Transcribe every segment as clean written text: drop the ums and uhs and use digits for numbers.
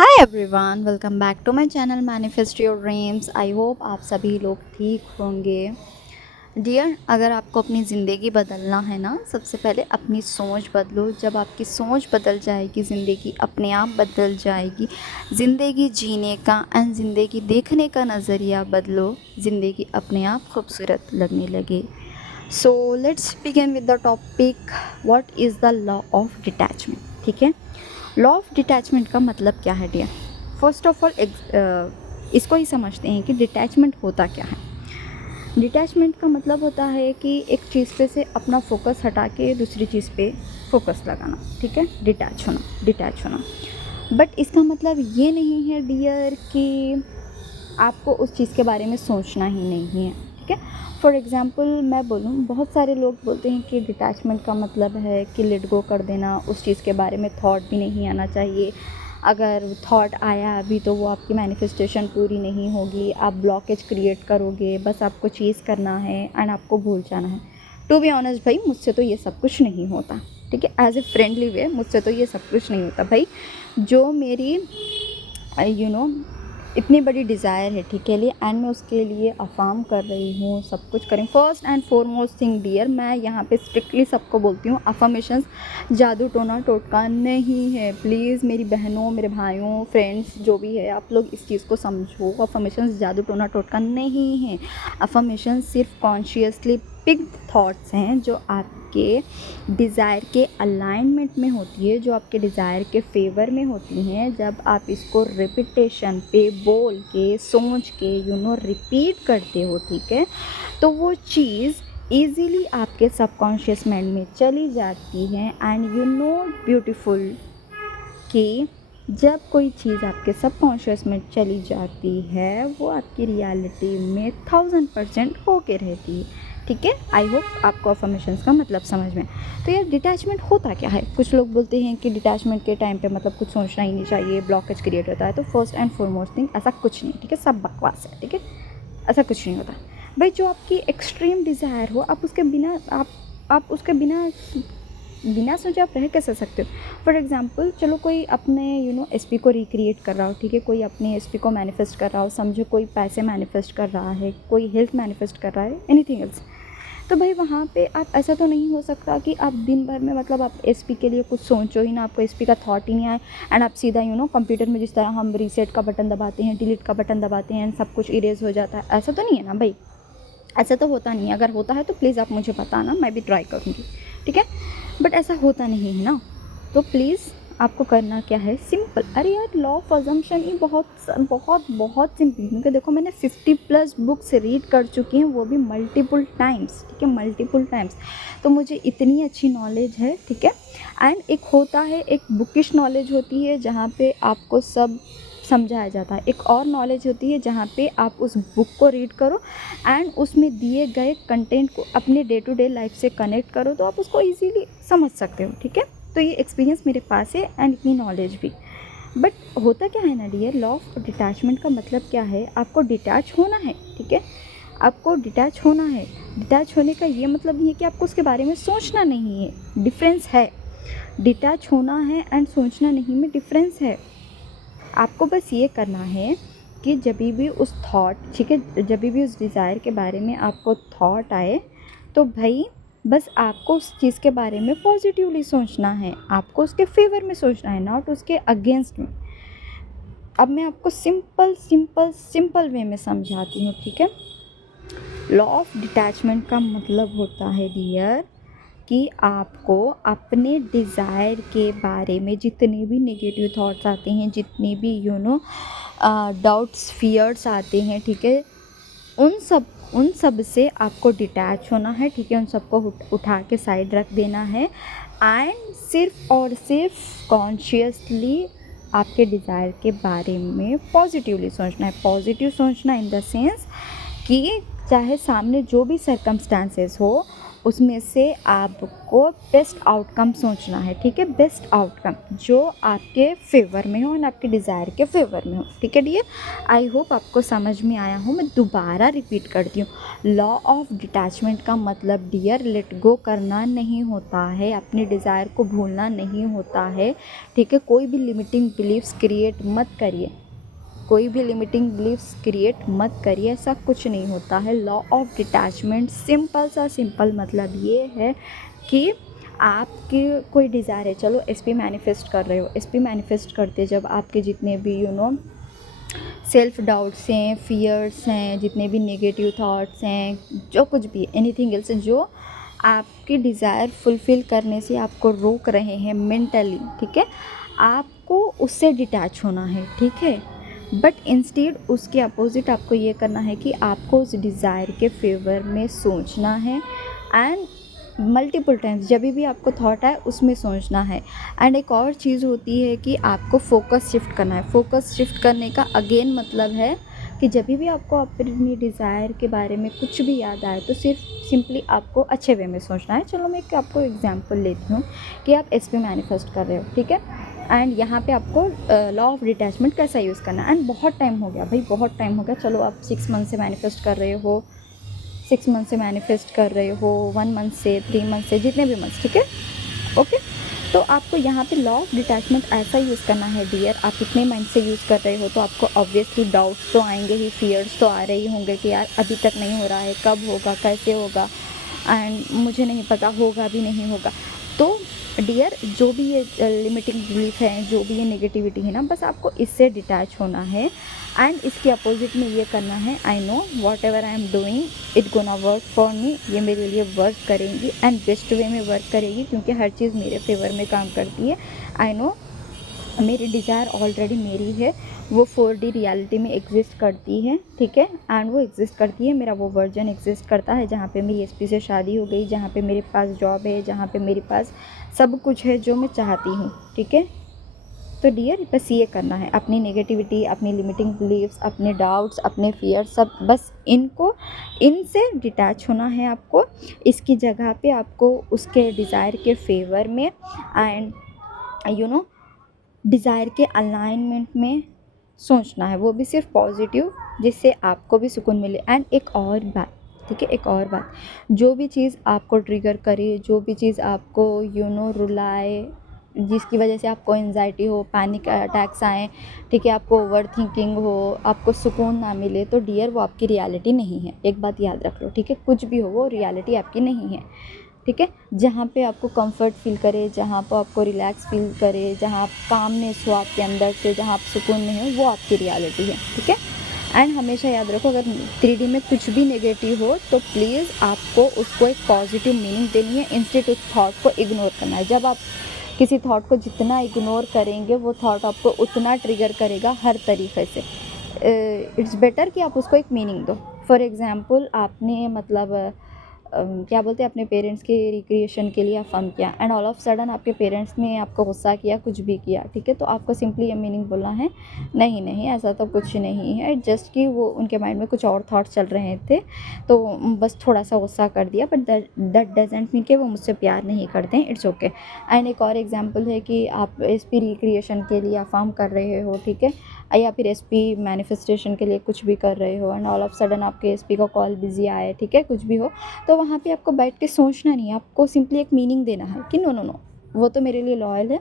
Hi everyone, welcome back to my channel manifest your dreams. I hope आप सभी लोग ठीक होंगे। डियर, अगर आपको अपनी ज़िंदगी बदलना है ना, सबसे पहले अपनी सोच बदलो। जब आपकी सोच बदल जाएगी, ज़िंदगी अपने आप बदल जाएगी। ज़िंदगी जीने का एंड ज़िंदगी देखने का नज़रिया बदलो, ज़िंदगी अपने आप खूबसूरत लगने लगे। So let's begin with the topic, what is the law of detachment. ठीक है, लॉ ऑफ डिटैचमेंट का मतलब क्या है डियर? फर्स्ट ऑफ ऑल इसको ही समझते हैं कि डिटैचमेंट होता क्या है। डिटैचमेंट का मतलब होता है कि एक चीज़ पे से अपना फोकस हटा के दूसरी चीज़ पे फोकस लगाना। ठीक है, डिटैच होना। बट इसका मतलब ये नहीं है डियर कि आपको उस चीज़ के बारे में सोचना ही नहीं है। ठीक है, फॉर एग्ज़ाम्पल मैं बोलूँ, बहुत सारे लोग बोलते हैं कि डिटैचमेंट का मतलब है कि लेट गो कर देना, उस चीज़ के बारे में थॉट भी नहीं आना चाहिए। अगर थॉट आया अभी तो वो आपकी मैनिफेस्टेशन पूरी नहीं होगी, आप ब्लॉकेज क्रिएट करोगे। बस आपको चीज़ करना है एंड आपको भूल जाना है। टू बी ऑनेस्ट भाई, मुझसे तो ये सब कुछ नहीं होता। ठीक है, एज ए फ्रेंडली वे मुझसे तो ये सब कुछ नहीं होता भाई। जो मेरी इतनी बड़ी डिज़ायर है, ठीक है लिए, एंड मैं उसके लिए अफार्म कर रही हूँ, सब कुछ करें। First and foremost thing dear, मैं यहाँ पे स्ट्रिक्टली सबको बोलती हूँ, अफर्मेशंस जादू टोना टोटका नहीं है। प्लीज़ मेरी बहनों, मेरे भाइयों, फ्रेंड्स जो भी है, आप लोग इस चीज़ को समझो। अफर्मेशंस जादू टोना टोटका नहीं है। अफर्मेशंस सिर्फ कॉन्शियसली पिक्ड थॉट्स हैं जो आपके डिज़ायर के अलाइनमेंट में होती है, जो आपके डिज़ायर के फेवर में होती हैं। जब आप इसको रिपीटेशन पे बोल के, सोच के रिपीट करते हो, ठीक है, तो वो चीज़ ईज़िली आपके सबकॉन्शियस माइंड में चली जाती है। एंड ब्यूटीफुल कि जब कोई चीज़ आपके सबकॉन्शियस में चली जाती है, वो आपकी रियलिटी में 1000% होके रहती है। ठीक है, आई होप आपको अफर्मेशंस का मतलब समझ में। तो यार, डिटैचमेंट होता क्या है? कुछ लोग बोलते हैं कि डिटैचमेंट के टाइम पे मतलब कुछ सोचना ही नहीं चाहिए, ब्लॉकेज क्रिएट होता है। तो फर्स्ट एंड फॉरमोस्ट थिंग, ऐसा कुछ नहीं। ठीक है, सब बकवास है। ठीक है, ऐसा कुछ नहीं होता भाई। जो आपकी एक्सट्रीम डिज़ायर हो, आप उसके बिना बिना सोचे आप रह कैसे सकते हो? फॉर एग्ज़ाम्पल, चलो कोई अपने एसपी को रिक्रिएट कर रहा हो। ठीक है, कोई अपने एसपी को मैनिफेस्ट कर रहा हो, समझो कोई पैसे मैनिफेस्ट कर रहा है, कोई हेल्थ मैनिफेस्ट कर रहा है, एनीथिंग एल्स। तो भाई वहाँ पे आप, ऐसा तो नहीं हो सकता कि आप दिन भर में मतलब आप एसपी के लिए कुछ सोचो ही ना, आपको एसपी का थॉट ही नहीं आए, एंड आप सीधा कंप्यूटर में जिस तरह हम रीसेट का बटन दबाते हैं, डिलीट का बटन दबाते हैं, सब कुछ इरेज हो जाता है। ऐसा तो नहीं है ना भाई, ऐसा तो होता नहीं है। अगर होता है तो प्लीज़ आप मुझे बताना, मैं भी ट्राई करूँगी। ठीक है, बट ऐसा होता नहीं है ना। तो प्लीज़ आपको करना क्या है, सिंपल। अरे यार, लॉ ऑफ अजम्पशन ही बहुत बहुत बहुत सिंपल, क्योंकि देखो मैंने 50+ बुक्स रीड कर चुकी हैं, वो भी मल्टीपल टाइम्स। ठीक है, मल्टीपल टाइम्स। तो मुझे इतनी अच्छी नॉलेज है। ठीक है, एंड एक होता है, एक बुकिश नॉलेज होती है जहाँ पे आपको सब समझाया जाता है। एक और नॉलेज होती है जहाँ पे आप उस बुक को रीड करो एंड उसमें दिए गए कंटेंट को अपने डे टू डे लाइफ से कनेक्ट करो, तो आप उसको इजीली समझ सकते हो। ठीक है, तो ये एक्सपीरियंस मेरे पास है एंड इतनी नॉलेज भी। बट होता क्या है ना डियर, लॉ ऑफ डिटैचमेंट का मतलब क्या है? आपको डिटैच होना है। ठीक है, आपको डिटैच होना है। डिटैच होने का ये मतलब नहीं है कि आपको उसके बारे में सोचना नहीं है। डिफरेंस है, डिटैच होना है एंड सोचना नहीं में डिफरेंस है। आपको बस ये करना है कि जब भी उस थॉट, ठीक है, जब भी उस डिज़ायर के बारे में आपको थॉट आए, तो भाई बस आपको उस चीज़ के बारे में पॉजिटिवली सोचना है, आपको उसके फेवर में सोचना है, नॉट उसके अगेंस्ट में। अब मैं आपको सिंपल सिंपल सिंपल वे में समझाती हूँ। ठीक है, लॉ ऑफ डिटैचमेंट का मतलब होता है डियर कि आपको अपने डिज़ायर के बारे में जितने भी नेगेटिव थॉट्स आते हैं, जितने भी डाउट्स, फियर्स आते हैं, ठीक है, उन सब से आपको डिटैच होना है। ठीक है, उन सबको उठा के साइड रख देना है एंड सिर्फ और सिर्फ कॉन्शियसली आपके डिज़ायर के बारे में पॉजिटिवली सोचना है। पॉजिटिव सोचना इन द सेंस कि चाहे सामने जो भी सर्कमस्टांसेस हो, उसमें से आपको बेस्ट आउटकम सोचना है, ठीक है, बेस्ट आउटकम जो आपके फेवर में हो और आपके डिज़ायर के फेवर में हो, ठीक है डियर। आई होप आपको समझ में आया हो। मैं दोबारा रिपीट करती हूँ, लॉ ऑफ डिटैचमेंट का मतलब डियर लेट गो करना नहीं होता है, अपने डिज़ायर को भूलना नहीं होता है, ठीक है। कोई भी लिमिटिंग बिलीव्स क्रिएट मत करिए, कोई भी लिमिटिंग बिलीव्स क्रिएट मत करिए, ऐसा कुछ नहीं होता है। लॉ ऑफ डिटैचमेंट सिंपल मतलब ये है कि आपके कोई डिज़ायर है, चलो एसपी मैनिफेस्ट कर रहे हो, एसपी मैनिफेस्ट करते जब आपके जितने भी सेल्फ डाउट्स हैं, फियर्स हैं, जितने भी नेगेटिव थॉट्स हैं, जो कुछ भी एनीथिंग एल्स जो आपकी डिज़ायर फुलफ़िल करने से आपको रोक रहे हैं मेंटली, ठीक है, आपको उससे डिटैच होना है, ठीक है। बट इंस्टेड उसके अपोजिट आपको ये करना है कि आपको उस डिज़ायर के फेवर में सोचना है एंड मल्टीपल टाइम्स जब भी आपको थॉट आए उसमें सोचना है। एंड एक और चीज़ होती है कि आपको फोकस शिफ्ट करना है। फोकस शिफ्ट करने का अगेन मतलब है कि जब भी आपको अपनी डिज़ायर के बारे में कुछ भी याद आए तो सिर्फ सिंपली आपको अच्छे वे में सोचना है। चलो मैं एक आपको एग्जांपल लेती हूँ कि आप एसपी मैनिफेस्ट कर रहे हो, ठीक है, एंड यहाँ पे आपको लॉ ऑफ डिटैचमेंट कैसा यूज़ करना है। एंड बहुत टाइम हो गया भाई, बहुत टाइम हो गया, चलो आप 6 मंथ से मैनिफेस्ट कर रहे हो, 6 मंथ से मैनिफेस्ट कर रहे हो, 1 मंथ से, 3 मंथ से, जितने भी मंथ्स, ठीक है, ओके। तो आपको यहाँ पे लॉ ऑफ डिटैचमेंट ऐसा यूज़ करना है डियर। आप इतने माइंड से यूज़ कर रहे हो तो आपको ऑब्वियसली डाउट्स तो आएंगे ही, फियर्स तो आ रहे ही होंगे कि यार अभी तक नहीं हो रहा है, कब होगा, कैसे होगा, एंड मुझे नहीं पता होगा भी नहीं होगा। तो डियर जो भी ये लिमिटिंग बिलीफ है, जो भी ये नेगेटिविटी है ना, बस आपको इससे डिटैच होना है एंड इसके अपोजिट में ये करना है, I know what ever I am doing it gonna work for me, ये मेरे लिए वर्क करेंगी एंड बेस्ट वे में वर्क करेगी क्योंकि हर चीज़ मेरे फेवर में काम करती है। आई नो मेरी डिज़ायर ऑलरेडी मेरी है, वो 4D रियलिटी में एग्जिस्ट करती है, ठीक है, एंड वो एग्जिस्ट करती है, मेरा वो वर्जन एग्जिस्ट करता है जहाँ पे मेरी एसपी से शादी हो गई, जहाँ पे मेरे पास जॉब है, जहाँ पे मेरे पास सब कुछ है जो मैं चाहती हूँ, ठीक है। तो डियर बस ये करना है, अपनी नेगेटिविटी, अपनी लिमिटिंग बिलीव्स, अपने डाउट्स, अपने फियर, सब बस इनसे डिटैच होना है आपको। इसकी जगह पे आपको उसके डिज़ायर के फेवर में एंड डिज़ायर के अलाइनमेंट में सोचना है, वो भी सिर्फ पॉजिटिव, जिससे आपको भी सुकून मिले। एंड एक और बात, ठीक है, एक और बात, जो भी चीज़ आपको ट्रिगर करे, जो भी चीज़ आपको रुलाए, जिसकी वजह से आपको एंजाइटी हो, पैनिक अटैक्स आएँ, ठीक है, आपको ओवर थिंकिंग हो, आपको सुकून ना मिले, तो डियर वो आपकी रियलिटी नहीं है। एक बात याद रख लो, ठीक है, कुछ भी हो वो रियलिटी आपकी नहीं है, ठीक है। जहाँ पे आपको कंफर्ट फील करे, जहाँ पर आपको रिलैक्स फील करे, जहाँ आप कामनेस हो आपके अंदर से, जहाँ आप सुकून में हो, वो आपकी रियलिटी है, ठीक है। एंड हमेशा याद रखो, अगर 3D में कुछ भी नेगेटिव हो तो प्लीज़ आपको उसको एक पॉजिटिव मीनिंग देनी है, इंस्टेड उस थॉट को इग्नोर करना है। जब आप किसी थॉट को जितना इग्नोर करेंगे वो थॉट आपको उतना ट्रिगर करेगा हर तरीके से। इट्स बेटर कि आप उसको एक मीनिंग दो। फॉर एग्ज़ाम्पल आपने मतलब क्या बोलते हैं, अपने पेरेंट्स के रिक्रिएशन के लिए अफर्म किया एंड ऑल ऑफ सडन आपके पेरेंट्स ने आपको गुस्सा किया, कुछ भी किया, ठीक है, तो आपको सिंपली ये मीनिंग बोलना है, नहीं नहीं ऐसा तो कुछ नहीं है, जस्ट कि वो उनके माइंड में कुछ और थॉट चल रहे थे तो बस थोड़ा सा गुस्सा कर दिया, बट दैट डजेंट मीन कि वो मुझसे प्यार नहीं करते हैं, इट्स ओके। एंड एक और एग्जाम्पल है कि आप एसपी रिक्रिएशन के लिए अफर्म कर रहे हो, ठीक है, या फिर एसपी मैनिफेस्टेशन के लिए कुछ भी कर रहे हो एंड ऑल ऑफ सडन आपके एसपी का कॉल बिजी आए, ठीक है, कुछ भी हो, तो वहाँ पे आपको बैठ के सोचना नहीं है, आपको सिंपली एक मीनिंग देना है कि नो नो नो वो तो मेरे लिए लॉयल है,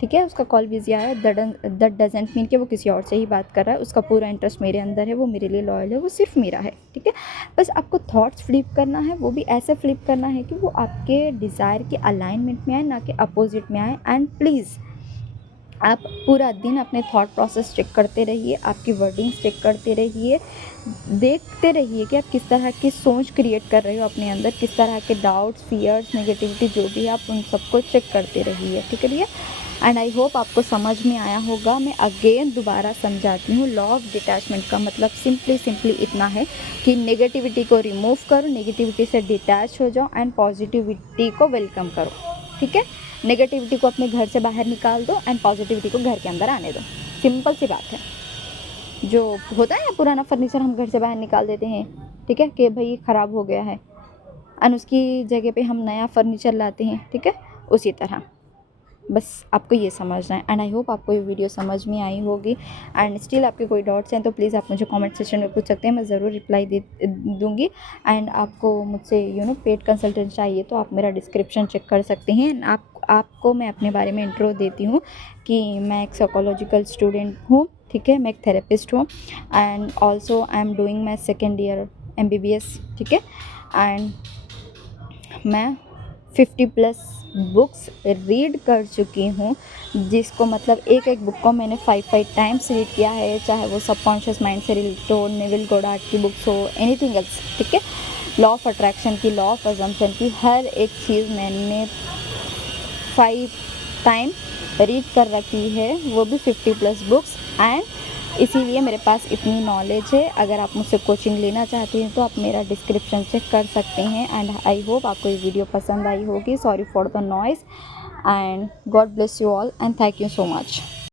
ठीक है, उसका कॉल बिजी आया, दैट डजेंट मीन कि वो किसी और से ही बात कर रहा है, उसका पूरा इंटरेस्ट मेरे अंदर है, वो मेरे लिए लॉयल है, वो सिर्फ मेरा है, ठीक है। बस आपको थॉट्स फ्लिप करना है, वो भी ऐसे फ्लिप करना है कि वो आपके डिज़ायर के अलाइनमेंट में आए, ना कि अपोजिट में आए। एंड प्लीज़ आप पूरा दिन अपने थॉट प्रोसेस चेक करते रहिए, आपकी वर्डिंग्स चेक करते रहिए, देखते रहिए कि आप किस तरह की सोच क्रिएट कर रहे हो अपने अंदर, किस तरह के डाउट्स, फियर्स, नेगेटिविटी जो भी है, आप उन सबको चेक करते रहिए, ठीक है भैया। एंड आई होप आपको समझ में आया होगा। मैं अगेन दोबारा समझाती हूँ, लॉ ऑफ डिटैचमेंट का मतलब सिंपली इतना है कि नेगेटिविटी को रिमूव करो, नेगेटिविटी से डिटैच हो जाओ एंड पॉजिटिविटी को वेलकम करो, ठीक है। नेगेटिविटी को अपने घर से बाहर निकाल दो एंड पॉजिटिविटी को घर के अंदर आने दो, सिंपल सी बात है। जो होता है ना पुराना फर्नीचर हम घर से बाहर निकाल देते हैं, ठीक है, कि भाई ख़राब हो गया है, एंड उसकी जगह पे हम नया फर्नीचर लाते हैं, ठीक है, उसी तरह। बस आपको ये समझना है। एंड आई होप आपको ये वीडियो समझ में आई होगी। एंड स्टिल आपके कोई डाउट्स हैं तो प्लीज़ आप मुझे कमेंट सेक्शन में पूछ सकते हैं, मैं ज़रूर रिप्लाई दे दूँगी। एंड आपको मुझसे पेड कंसल्टेंट चाहिए तो आप मेरा डिस्क्रिप्शन चेक कर सकते हैं। And आपको मैं अपने बारे में इंट्रो देती हूँ कि मैं एक साइकोलॉजिकल स्टूडेंट हूँ, ठीक है, मैं एक थेरेपिस्ट हूँ। And also I am doing my second year MBBS, ठीक है। एंड मैं 50+ बुक्स रीड कर चुकी हूँ, जिसको मतलब एक एक बुक को मैंने 5 टाइम्स रीड किया है, चाहे वो सबकॉन्शियस माइंड से रिलेटेड हो, नेविल गोडार्ड की बुक्स हो, एनीथिंग एल्स, ठीक है। लॉ ऑफ अट्रैक्शन की, लॉ ऑफ अजम्पशन की, हर एक चीज़ मैंने 5 टाइम रीड कर रखी है, वो भी 50+ बुक्स। एंड इसीलिए मेरे पास इतनी नॉलेज है। अगर आप मुझसे कोचिंग लेना चाहते हैं तो आप मेरा डिस्क्रिप्शन चेक कर सकते हैं। एंड आई होप आपको ये वीडियो पसंद आई होगी। Sorry for the noise and God bless you all and thank you so much.